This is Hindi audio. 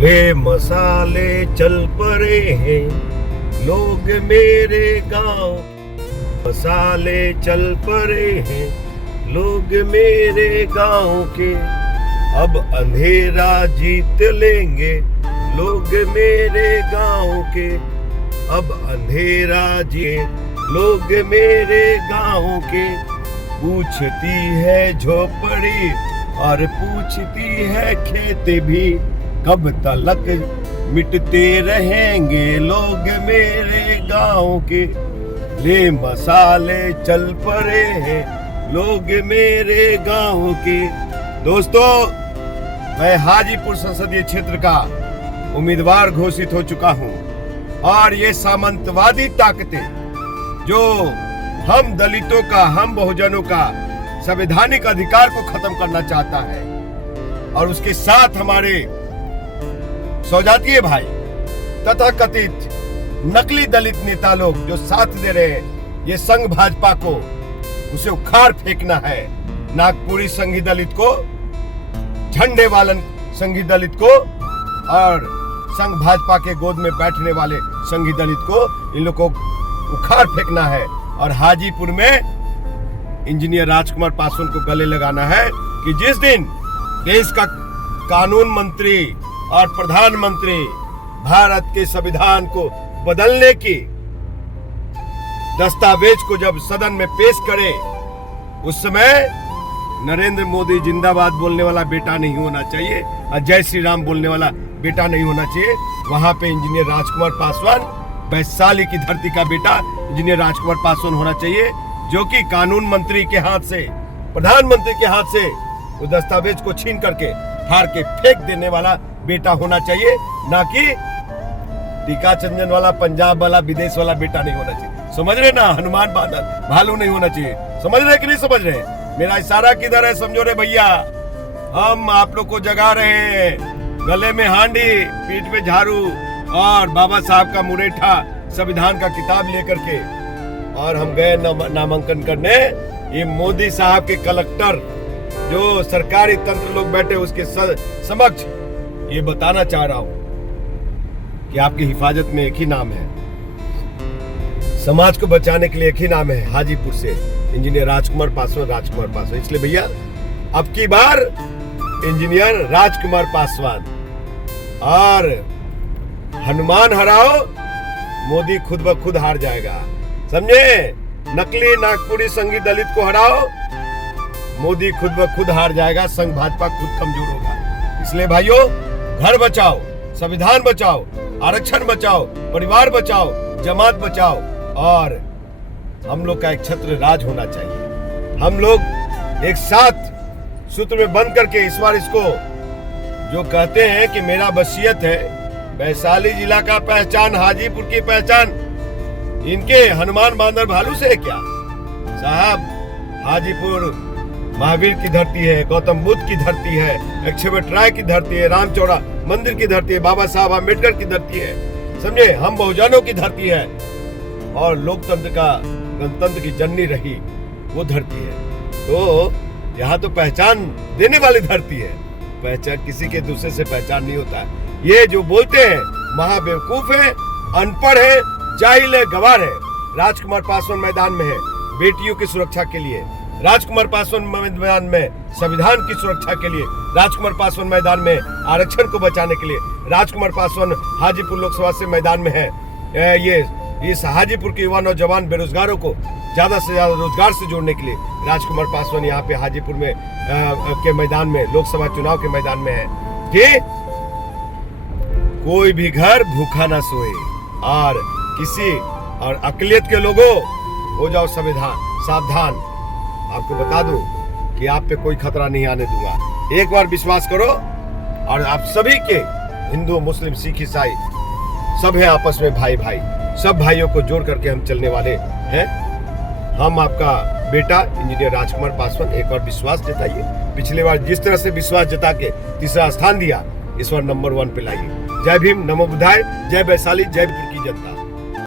ले मसाले चल पड़े हैं लोग मेरे गांव, मसाले चल पड़े हैं लोग मेरे गांव के, अब अंधेरा जीत लेंगे लोग मेरे गांव के, अब अंधेरा जीत लोग मेरे गांव के। पूछती है झोपड़ी और पूछती है खेत भी, कब तलक मिटते रहेंगे लोग मेरे गांव के। ले मसाले चल पड़े हैं लोग मेरे गांव के। दोस्तों, मैं हाजीपुर संसदीय क्षेत्र का उम्मीदवार घोषित हो चुका हूं और ये सामंतवादी ताकतें जो हम दलितों का, हम बहुजनों का संवैधानिक अधिकार को खत्म करना चाहता है और उसके साथ हमारे स्वजातीय भाई तथा कथित नकली दलित नेता लोग जो साथ दे रहे हैं, ये संघ भाजपा को उसे उखाड़ फेंकना है। नागपुरी संघी दलित को, झंडे वालन संघी दलित को और संघ भाजपा के गोद में बैठने वाले संघी दलित को, इन लोगों को उखाड़ फेंकना है। और हाजीपुर में इंजीनियर राजकुमार पासवान को गले लगाना है कि जिस दिन देश का कानून मंत्री और प्रधानमंत्री भारत के संविधान को बदलने की दस्तावेज को जब सदन में पेश करे, उस समय नरेंद्र मोदी जिंदाबाद बोलने वाला बेटा नहीं होना चाहिए और जय श्री राम बोलने वाला बेटा नहीं होना चाहिए। वहां पे इंजीनियर राजकुमार पासवान, वैशाली की धरती का बेटा इंजीनियर राजकुमार पासवान होना चाहिए, जो कि कानून मंत्री के हाथ से, प्रधानमंत्री के हाथ से उस दस्तावेज को छीन करके फाड़ के फेंक देने वाला बेटा होना चाहिए, ना कि टीका चंदन वाला, पंजाब वाला, विदेश वाला बेटा नहीं होना चाहिए। समझ रहे ना? हनुमान भालू नहीं होना चाहिए। समझ रहे कि नहीं समझ रहे? मेरा इशारा किधर है? समझो रे भैया, हम आप लोग को जगा रहे हैं। गले में हांडी, पीठ पे झाड़ू और बाबा साहब का मुरेठा, संविधान का किताब लेकर के, और हम गए नामांकन करने। ये मोदी साहब के कलेक्टर जो सरकारी तंत्र लोग बैठे उसके समक्ष ये बताना चाह रहा हूं कि आपकी हिफाजत में एक ही नाम है, समाज को बचाने के लिए एक ही नाम है, हाजीपुर से इंजीनियर राजकुमार पासवान, राजकुमार पासवान। इसलिए भैया, अब की बार इंजीनियर राजकुमार पासवान, और हनुमान हराओ, मोदी खुद ब खुद हार जाएगा। समझे? नकली नागपुरी संघी दलित को हराओ, मोदी खुद ब खुद हार जाएगा, संघ भाजपा खुद कमजोर होगा। इसलिए भाइयों, घर बचाओ, संविधान बचाओ, आरक्षण बचाओ, परिवार बचाओ, जमात बचाओ, और हम लोग का एक छत्र राज होना चाहिए। हम लोग एक साथ सूत्र में बंद करके इस बार इसको, जो कहते हैं कि मेरा वसीयत है, वैशाली जिला का पहचान, हाजीपुर की पहचान इनके हनुमान बांदर भालू से है क्या? साहब, हाजीपुर महावीर की धरती है, गौतम बुद्ध की धरती है, एक्सवेट राय की धरती है, रामचौड़ा मंदिर की धरती है, बाबा साहब अम्बेडकर की धरती है। समझे? हम बहुजनों की धरती है और लोकतंत्र का, गणतंत्र की जननी रही वो धरती है। तो यहाँ तो पहचान देने वाली धरती है, पहचान किसी के दूसरे से पहचान नहीं होता है। ये जो बोलते हैं महाबेवकूफ है, अनपढ़ है, जाहिल है, गवार है। राजकुमार पासवान मैदान में है बेटियों की सुरक्षा के लिए, राजकुमार पासवान मैदान में संविधान की सुरक्षा के लिए, राजकुमार पासवान मैदान में आरक्षण को बचाने के लिए, राजकुमार पासवान हाजीपुर लोकसभा से मैदान में है। ये इस हाजीपुर के युवा नौजवान बेरोजगारों को ज्यादा से ज्यादा रोजगार से जोड़ने के लिए राजकुमार पासवान यहाँ पे हाजीपुर में के मैदान में, लोकसभा चुनाव के मैदान में है कि कोई भी घर भूखा ना सोए, और अकलियत के लोगों हो जाओ सावधान। आपको बता दूं कि आप पे कोई खतरा नहीं आने दूंगा। एक बार विश्वास करो, और आप सभी के, हिंदू, मुस्लिम, सिख, ईसाई सब है आपस में भाई भाई, सब भाइयों को जोड़ करके हम चलने वाले हैं। हम आपका बेटा इंजीनियर राजकुमार पासवान, एक बार विश्वास जताइए। पिछली बार जिस तरह से विश्वास जता के तीसरा स्थान दिया, इस बार नंबर 1 पे लाइए। जय भीम, नमो बुद्धाय, जय वैशाली, जयपुर की जनता।